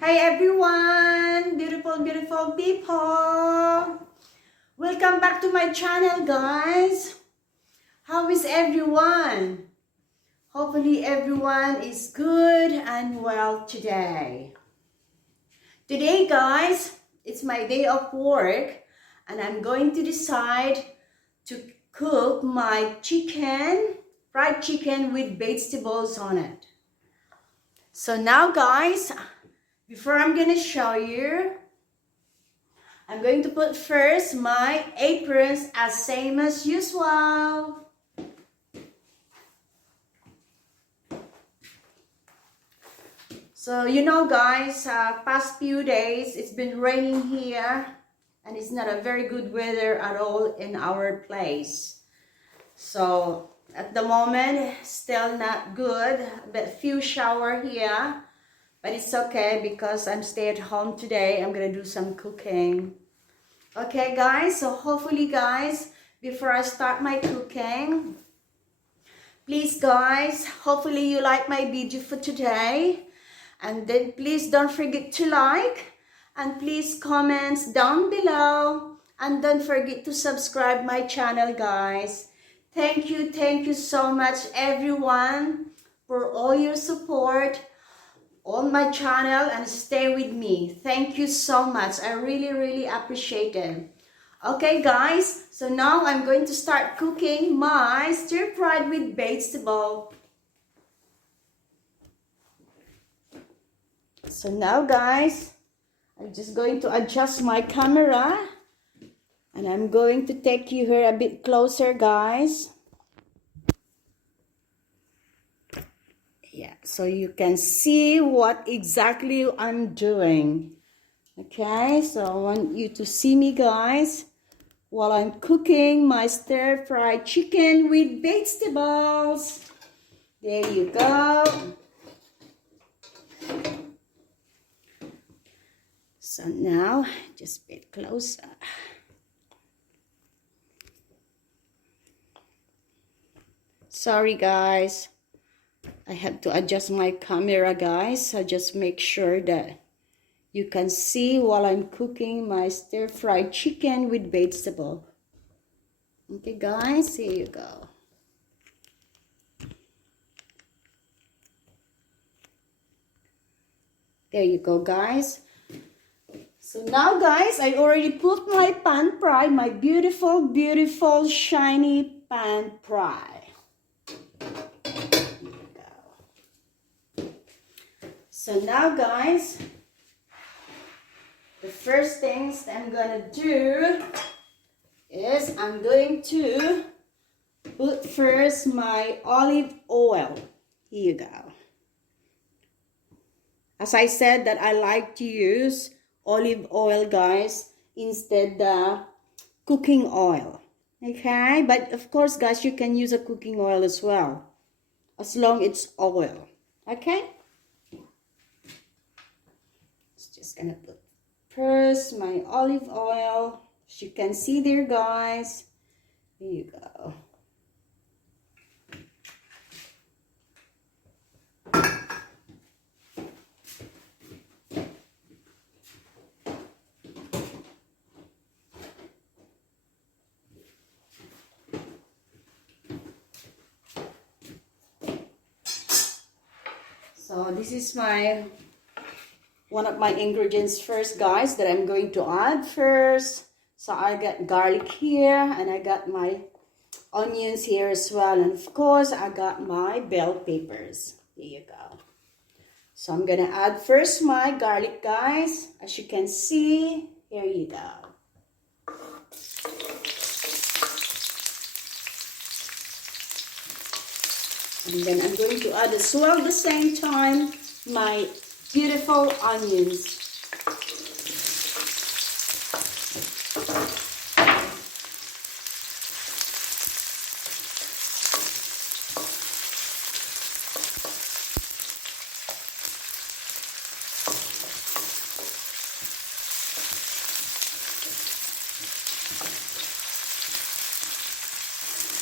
Hi everyone, beautiful people. Welcome back to my channel, guys. How is everyone? Hopefully everyone is good and well today. Today, guys, it's my day of work and I'm going to decide to cook my fried chicken with vegetables on it. So now, guys, before I'm gonna show you, I'm going to put first my aprons as same as usual. So you know, guys, past few days it's been raining here and it's not a very good weather at all in our place. So at the moment still not good, but few shower here, but it's okay because I'm stay at home today. I'm gonna do some cooking. Okay, guys, so hopefully, guys, before I start my cooking, please, guys, hopefully you like my video for today. And then please don't forget to like and please comments down below. And don't forget to subscribe my channel, guys. Thank you so much, everyone, for all your support on my channel and stay with me. Thank you so much. I really appreciate it. Okay, guys, so now I'm going to start cooking my stir fried with vegetable. So now, guys, I'm just going to adjust my camera and I'm going to take you here a bit closer, guys. Yeah, so you can see what exactly I'm doing. Okay, so I want you to see me, guys, while I'm cooking my stir-fried chicken with vegetables. There you go. So now, just a bit closer. Sorry, guys. I have to adjust my camera, guys. So just make sure that you can see while I'm cooking my stir-fried chicken with vegetable. Okay, guys, here you go. There you go, guys. So now, guys, I already put my pan fry, my beautiful, shiny pan fry. There you go. So now, guys, the first things that I'm gonna do is I'm going to put first my olive oil. Here you go. As I said that I like to use olive oil, guys, instead the cooking oil. Okay, but of course, guys, you can use a cooking oil as well, as long it's oil. Okay, just gonna put first my olive oil, as you can see there, guys. Here you go. So this is one of my ingredients first, guys, that I'm going to add first. So I got garlic here and I got my onions here as well. And of course, I got my bell peppers. There you go. So I'm going to add first my garlic, guys. As you can see, here you go. And then I'm going to add as well at the same time my beautiful onions.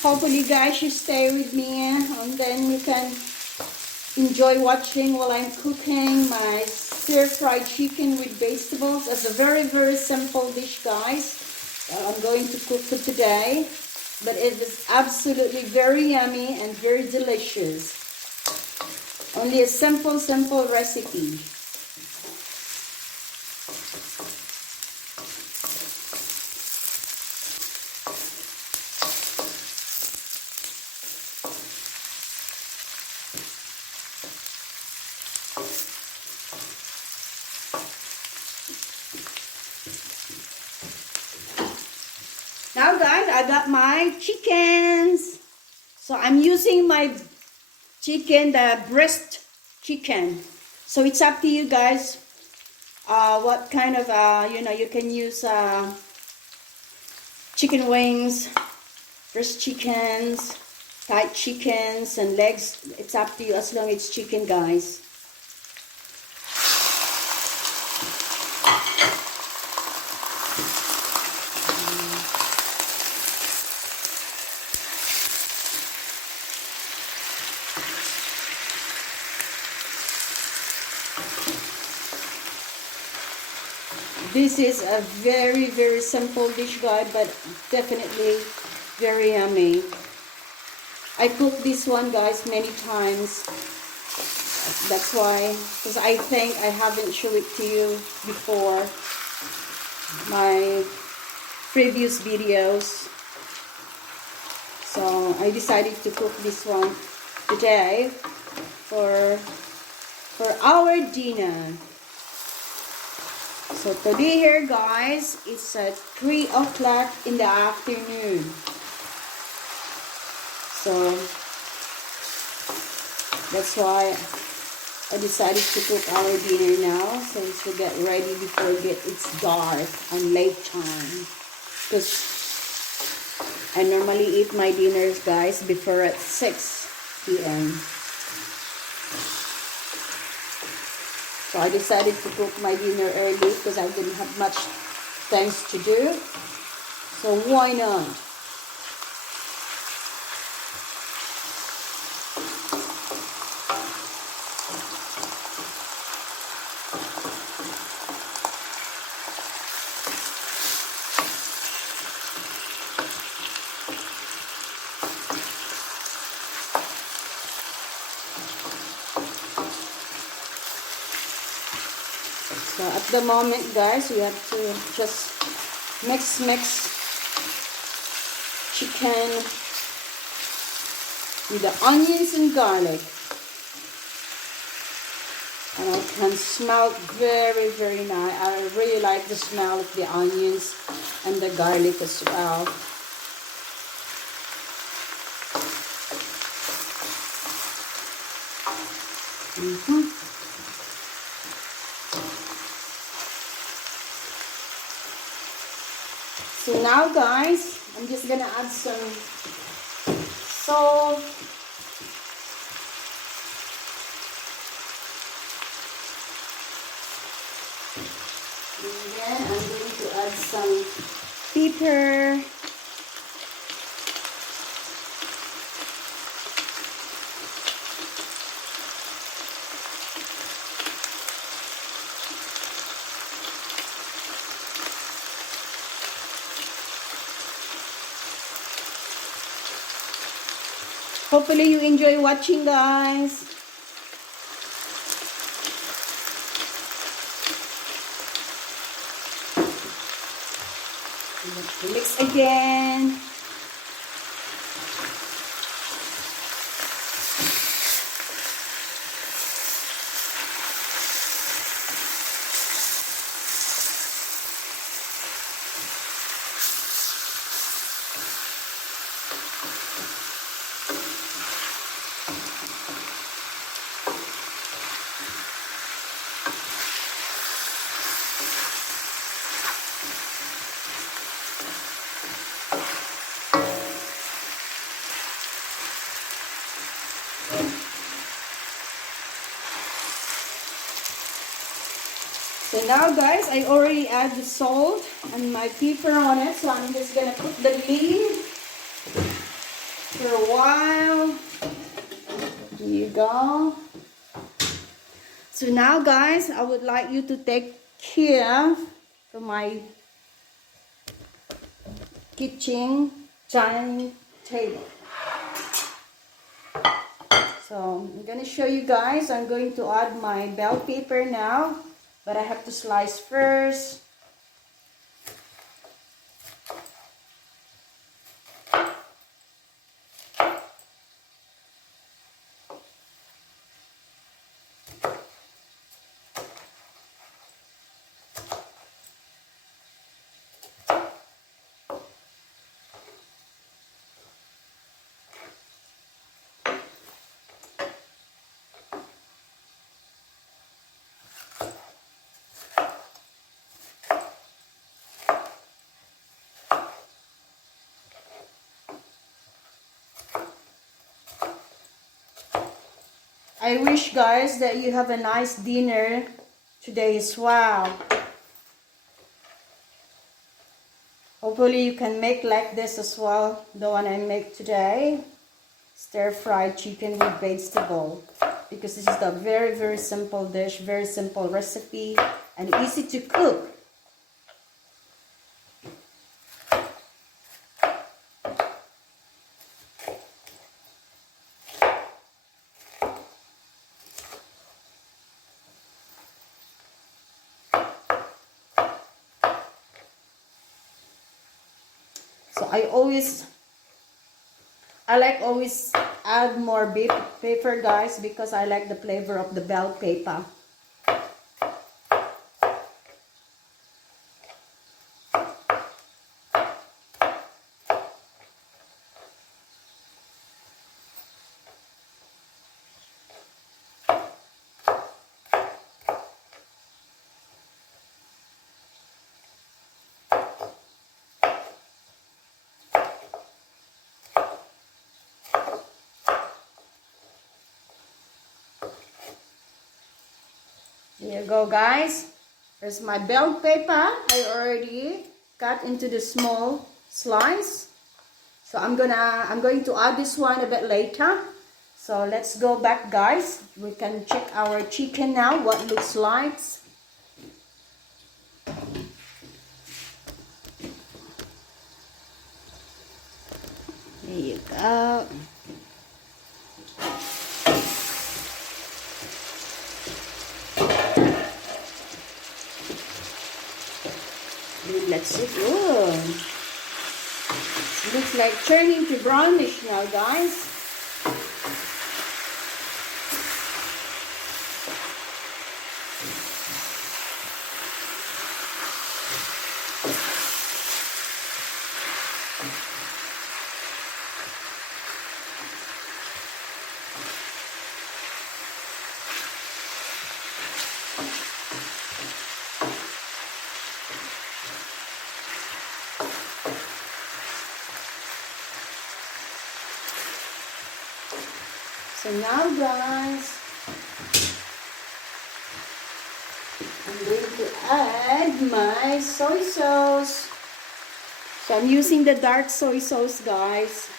Hopefully, guys, you stay with me and then you can enjoy watching while I'm cooking my stir-fried chicken with vegetables. It's a very, very simple dish, guys. I'm going to cook it today. But it is absolutely very yummy and very delicious. Only a simple, simple recipe. Now guys, I got my chickens. So I'm using my chicken, the breast chicken. So it's up to you guys what kind of, you can use chicken wings, breast chickens, tight chickens, and legs. It's up to you as long as it's chicken, guys. This is a very, very simple dish, guys, but definitely very yummy. I cooked this one, guys, many times. That's why, because I think I haven't shown it to you before my previous videos. So I decided to cook this one today for our dinner. So today here, guys, it's at 3 o'clock in the afternoon. So that's why I decided to cook our dinner now, since we get ready before it's dark and late time. Because I normally eat my dinners, guys, before at 6 p.m. So I decided to cook my dinner early because I didn't have much things to do. So why not? So at the moment, guys, we have to just mix chicken with the onions and garlic. And I can smell very, very nice. I really like the smell of the onions and the garlic as well. So now, guys, I'm just gonna add some salt. And then I'm going to add some pepper. Hopefully you enjoy watching, guys. Mix again. So now, guys, I already add the salt and my pepper on it. So I'm just gonna put the lid for a while. Here you go. So now guys, I would like you to take care from my kitchen dining table. So I'm going to show you guys. I'm going to add my bell pepper now, but I have to slice first. I wish guys that you have a nice dinner today as well. Hopefully you can make like this as well, the one I make today. Stir-fried chicken with vegetable. Because this is a very, very simple dish, very simple recipe, and easy to cook. So I like always add more pepper guys, because I like the flavor of the bell pepper. Here you go guys. There's my bell pepper. I already cut into the small slice. So I'm going to add this one a bit later. So let's go back guys. We can check our chicken now, what it looks like. There you go. Let's see. Ooh. Looks like turning to brownish now, guys. So now guys, I'm going to add my soy sauce. So I'm using the dark soy sauce guys.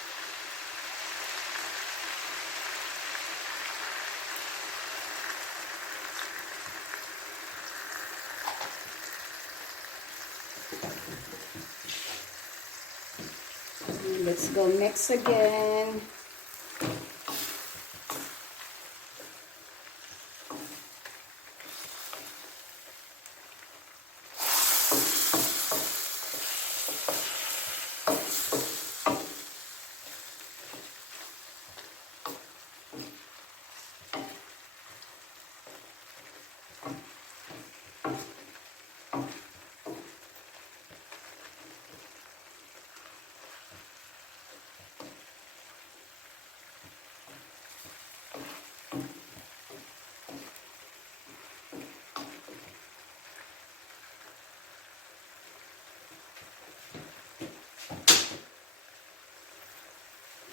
And let's go mix again.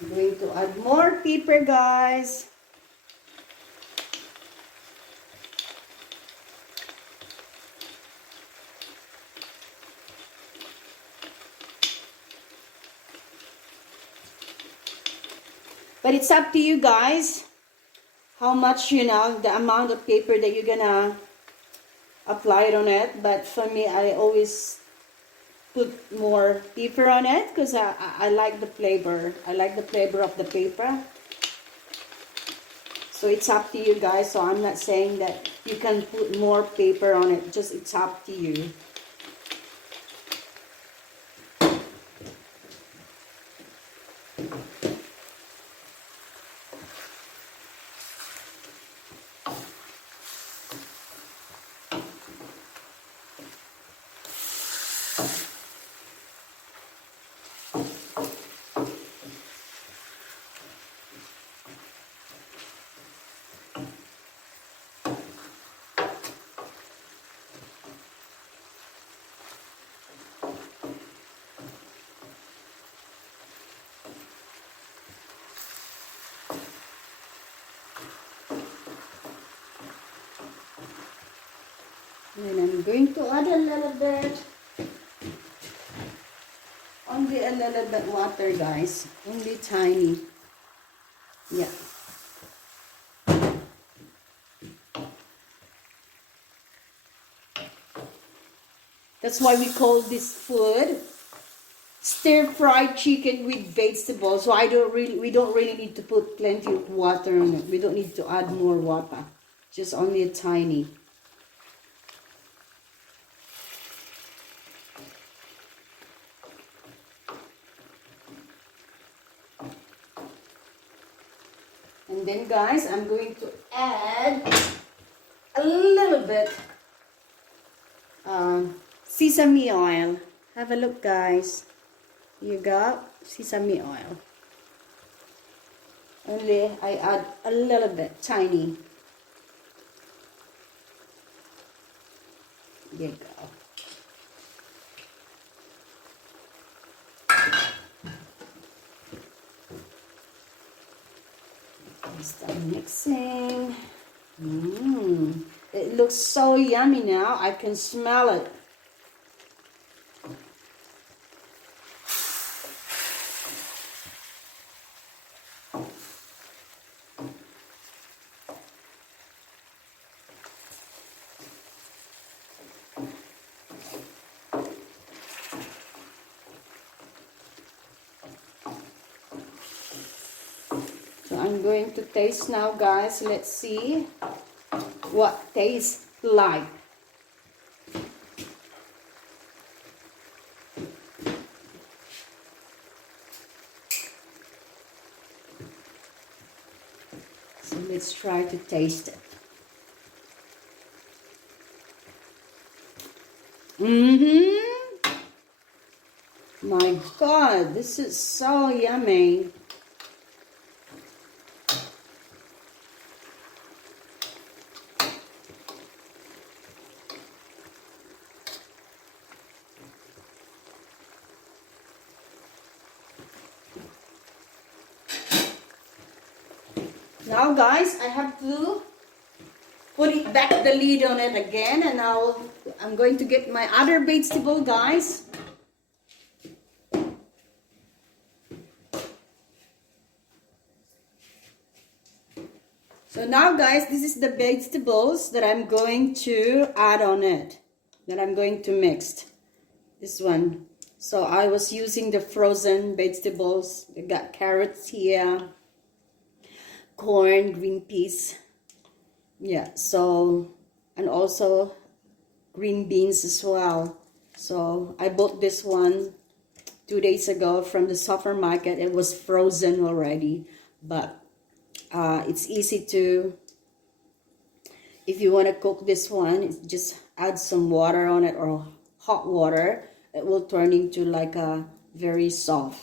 I'm going to add more pepper guys. But it's up to you guys. how much, you know, the amount of paper that you're gonna apply it on it. But for me, I always put more paper on it because I like the flavor. I like the flavor of the paper. So it's up to you guys. So I'm not saying that you can put more paper on it. Just it's up to you. And I'm going to add a little bit, only a little bit water, guys, only tiny. Yeah. That's why we call this food stir-fried chicken with vegetables. So we don't really need to put plenty of water on it. We don't need to add more water. Just only a tiny. And then guys, I'm going to add a little bit sesame oil. Have a look, guys. You got sesame oil. Only I add a little bit, tiny. There you go. Start mixing. It looks so yummy now. I can smell it. So I'm going to taste now, guys. Let's see what tastes like. So let's try to taste it. My God, this is so yummy. Now guys, I have to put it back the lid on it again, and now I'm going to get my other vegetable, guys. So now guys, this is the vegetables that I'm going to add on it, that I'm going to mix. This one. So I was using the frozen vegetables. I got carrots here, corn, green peas. Yeah, so, and also green beans as well. So I bought this one 2 days ago from the supermarket. It was frozen already, but it's easy to, if you want to cook this one, just add some water on it or hot water. It will turn into like a very soft.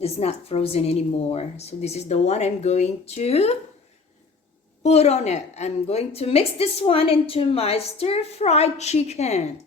It's not frozen anymore. So this is the one I'm going to put on it. I'm going to mix this one into my stir-fried chicken.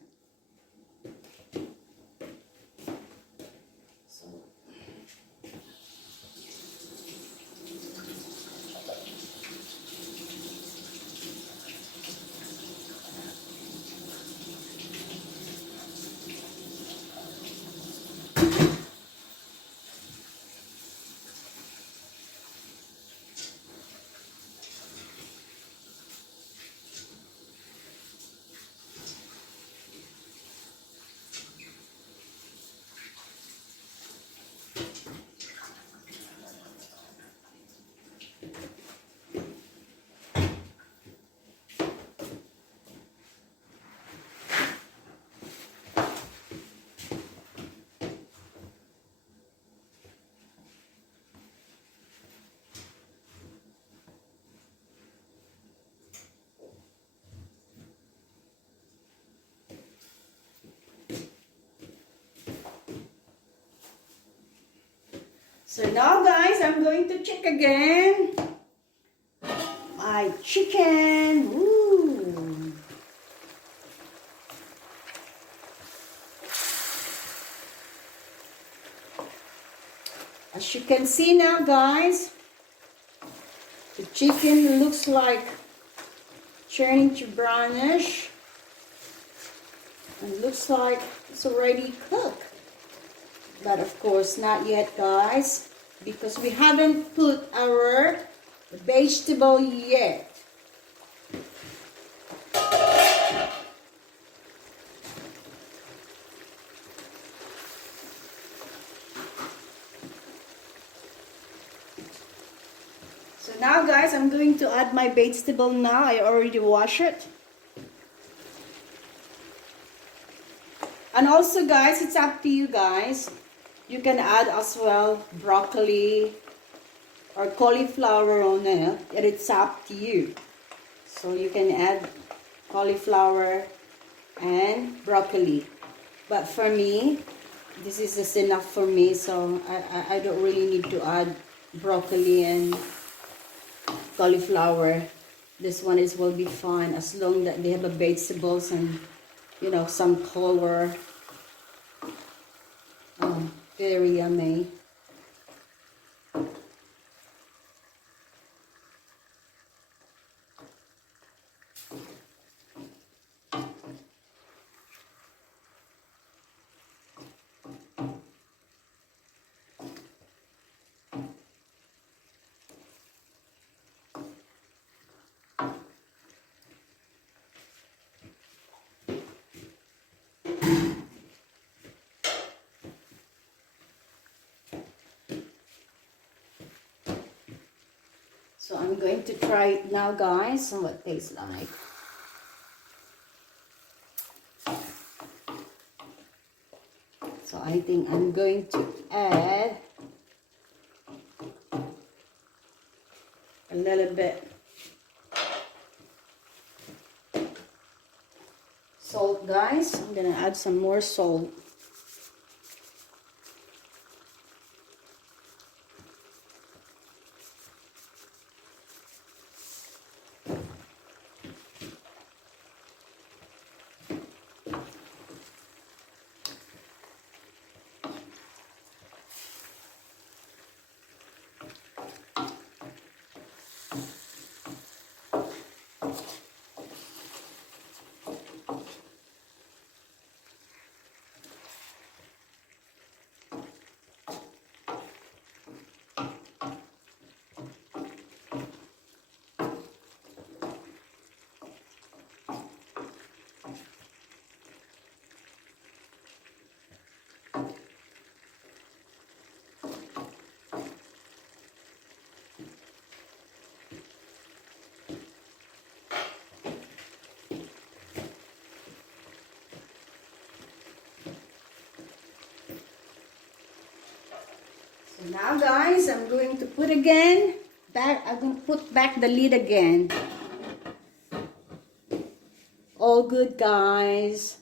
So now guys, I'm going to check again my chicken. Ooh. As you can see now guys, the chicken looks like turning to brownish. And it looks like it's already cooked. But of course not yet guys, because we haven't put our vegetable yet. So now guys, I'm going to add my vegetable now. I already washed it. And also guys, it's up to you guys. You can add as well broccoli or cauliflower on it. It's up to you. So you can add cauliflower and broccoli. But for me, this is just enough for me. So I don't really need to add broccoli and cauliflower. This one will be fine as long that they have a vegetables and some color. Very yummy. So I'm going to try it now guys and what it tastes like. So I think I'm going to add a little bit salt guys. I'm gonna add some more salt. So now guys, I'm going to put again back. I'm going to put back the lid again. All good guys.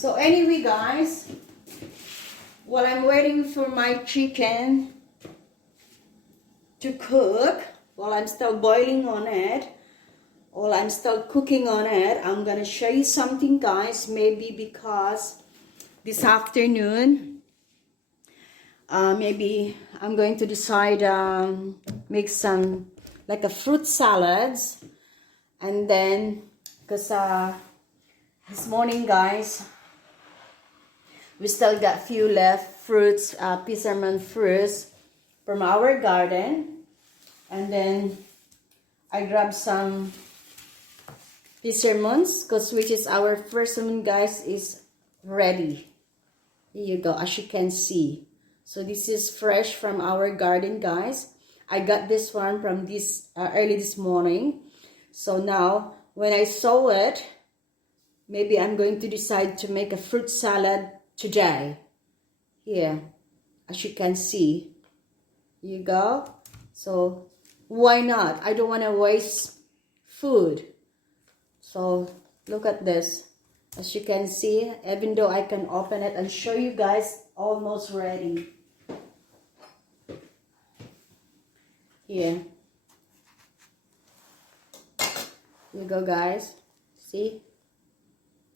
So anyway, guys, while I'm waiting for my chicken to cook, while I'm still boiling on it, while I'm still cooking on it, I'm gonna show you something, guys. Maybe because this afternoon, maybe I'm going to decide make some like a fruit salads, and then because this morning, guys, we still got few left fruits, peppermint fruits from our garden, and then I grabbed some peppermints, because which is our first one, guys, is ready. Here you go, as you can see. So this is fresh from our garden, guys. I got this one from this early this morning. So now when I saw it, maybe I'm going to decide to make a fruit salad today. Here, as you can see. Here you go. So why not? I don't want to waste food. So look at this. As you can see, even though I can open it and show you guys, almost ready. Here. Here you go, guys. See?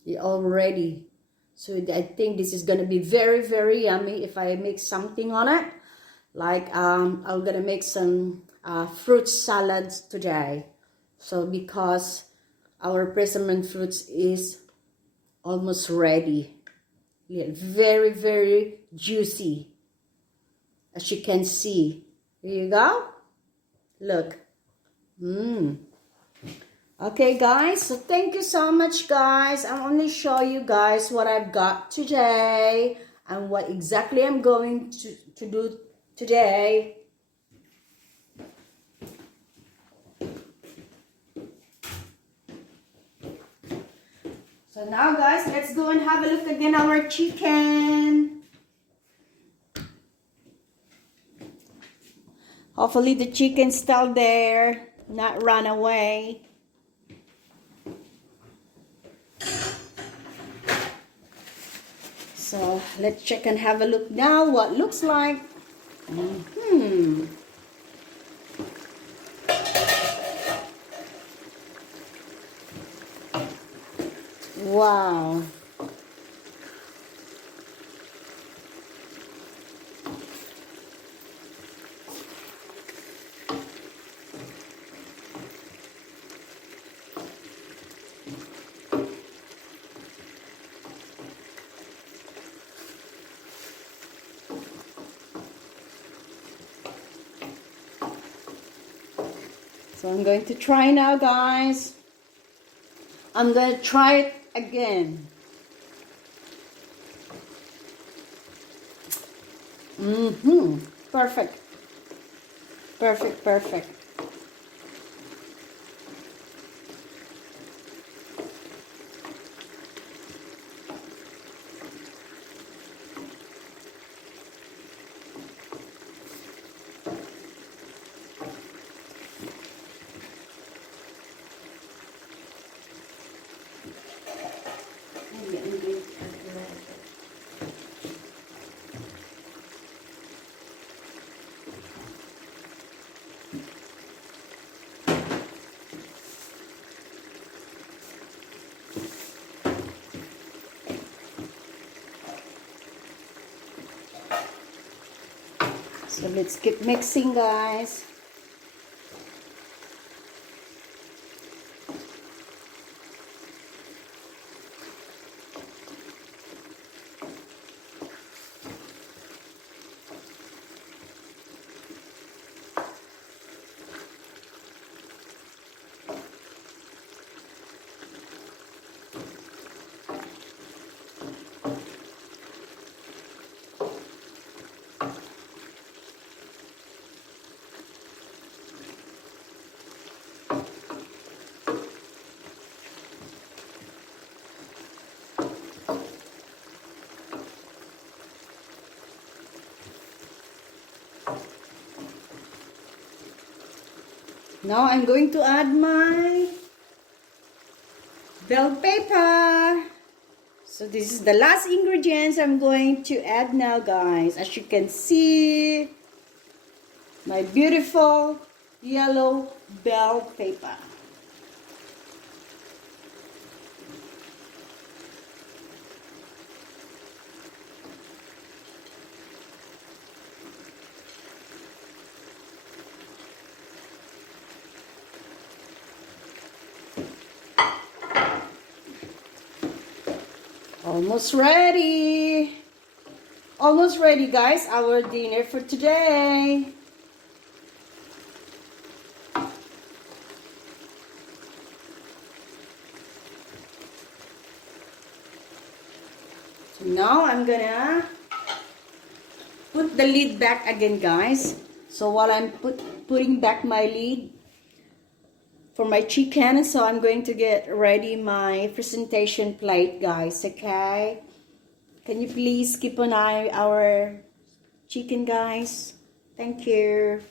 You're all ready. So I think this is gonna be very, very yummy if I make something on it. Like I'm gonna make some fruit salads today. So because our persimmon fruits is almost ready. Yeah, very, very juicy. As you can see. Here you go. Look. Okay, guys. So thank you so much, guys. I'm only show you guys what I've got today and what exactly I'm going to do today. So now, guys, let's go and have a look again at our chicken. Hopefully the chicken's still there, not run away. So let's check and have a look now what looks like. Wow. So I'm going to try now, guys. I'm going to try it again. Perfect. Perfect, perfect. So let's keep mixing, guys. Now I'm going to add my bell pepper. So this is the last ingredients I'm going to add now, guys. As you can see, my beautiful yellow bell pepper. Almost ready. Almost ready, guys. Our dinner for today. So now I'm gonna put the lid back again, guys. So while I'm putting back my lid for my chicken, so I'm going to get ready my presentation plate, guys. Okay, can you please keep an eye our chicken, guys? Thank you.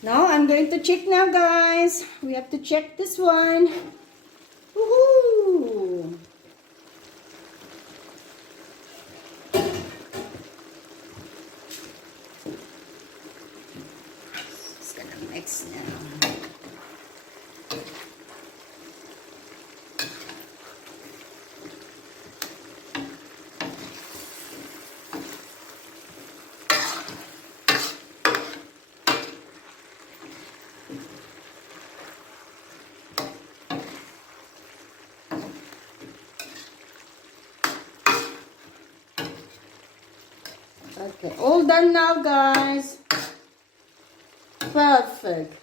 Now I'm going to check now, guys. We have to check this one. Woohoo! Just gonna mix now. Okay, all done now, guys. Perfect.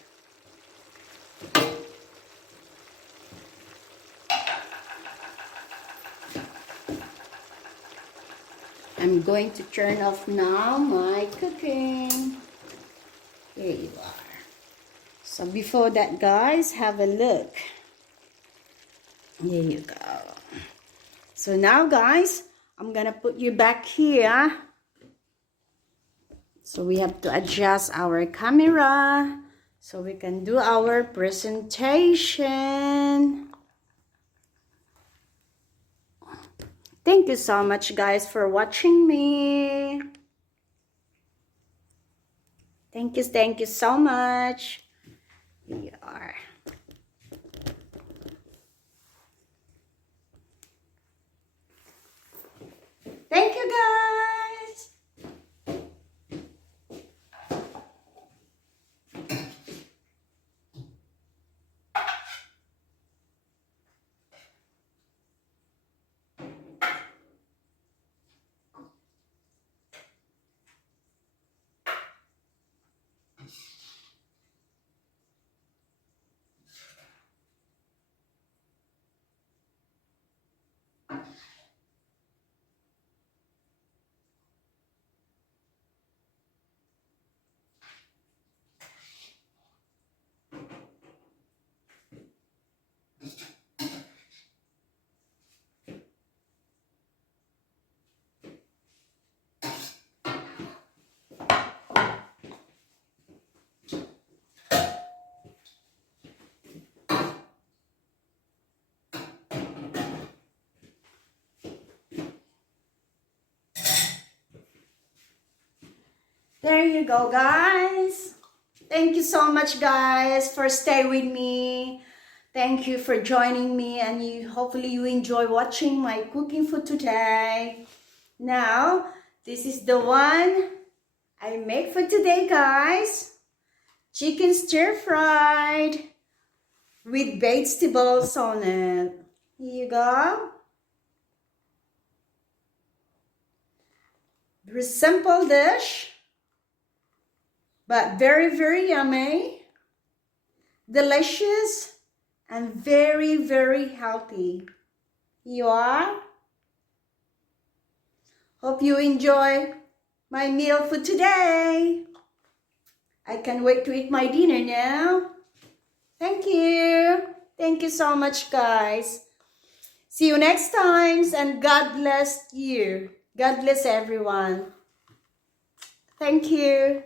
I'm going to turn off now my cooking. Here you are. So before that, guys, have a look. There you go. So now, guys, I'm gonna put you back here. So we have to adjust our camera so we can do our presentation. Thank you so much, guys, for watching me. Thank you so much. Here you are. Thank you, guys. There you go, guys. Thank you so much, guys, for staying with me. Thank you for joining me, and hopefully you enjoy watching my cooking for today. Now, this is the one I make for today, guys. Chicken stir-fried with vegetables on it. Here you go. Very simple dish, but very, very yummy, delicious, and very, very healthy. Here you are. Hope you enjoy my meal for today. I can't wait to eat my dinner now. Thank you. Thank you so much, guys. See you next time, and God bless you. God bless everyone. Thank you.